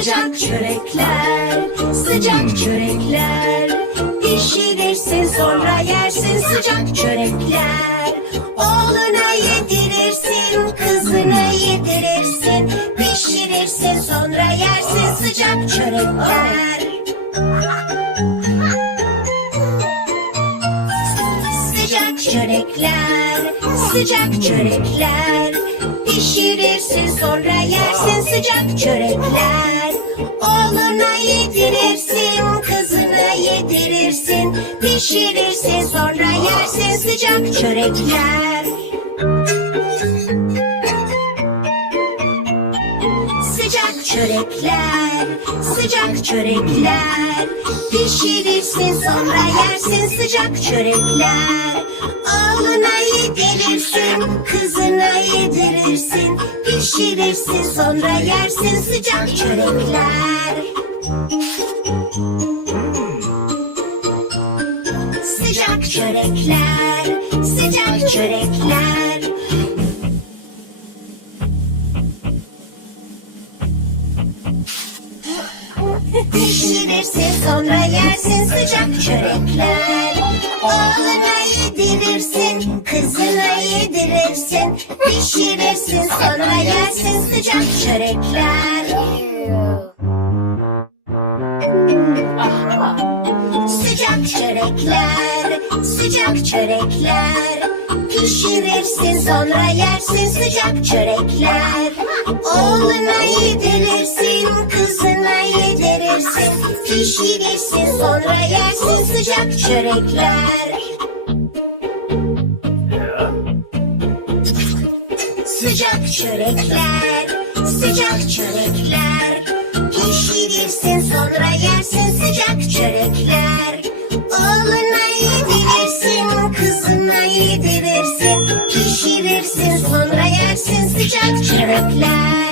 Sıcak çörekler, sıcak hmm. çörekler. Pişirirsin sonra yersin sıcak çörekler. Oğluna yedirirsin, kızına yedirirsin. Pişirirsin sonra yersin sıcak çörekler. Sıcak çörekler, sıcak çörekler. Pişirirsin sonra yersin sıcak çörekler. Pişirirsin sonra yersin sıcak çörekler. Sıcak çörekler, sıcak çörekler. Pişirirsin sonra yersin sıcak çörekler. Oğluna yedirirsin, kızına yedirirsin. Pişirirsin sonra yersin sıcak çörekler çörekler, sıcak çörekler. Pişirirsin sonra yersin sıcak çörekler. Oğluna yedirirsin, kızına yedirirsin. Pişirirsin sonra yersin sıcak çörekler Sıcak çörekler, sıcak çörekler. Pişirirsin sonra yersin sıcak çörekler. Oğluna yedirirsin, kızına yedirirsin. Pişirirsin sonra yersin sıcak çörekler. Sıcak çörekler, sıcak çörekler sıcak çörekler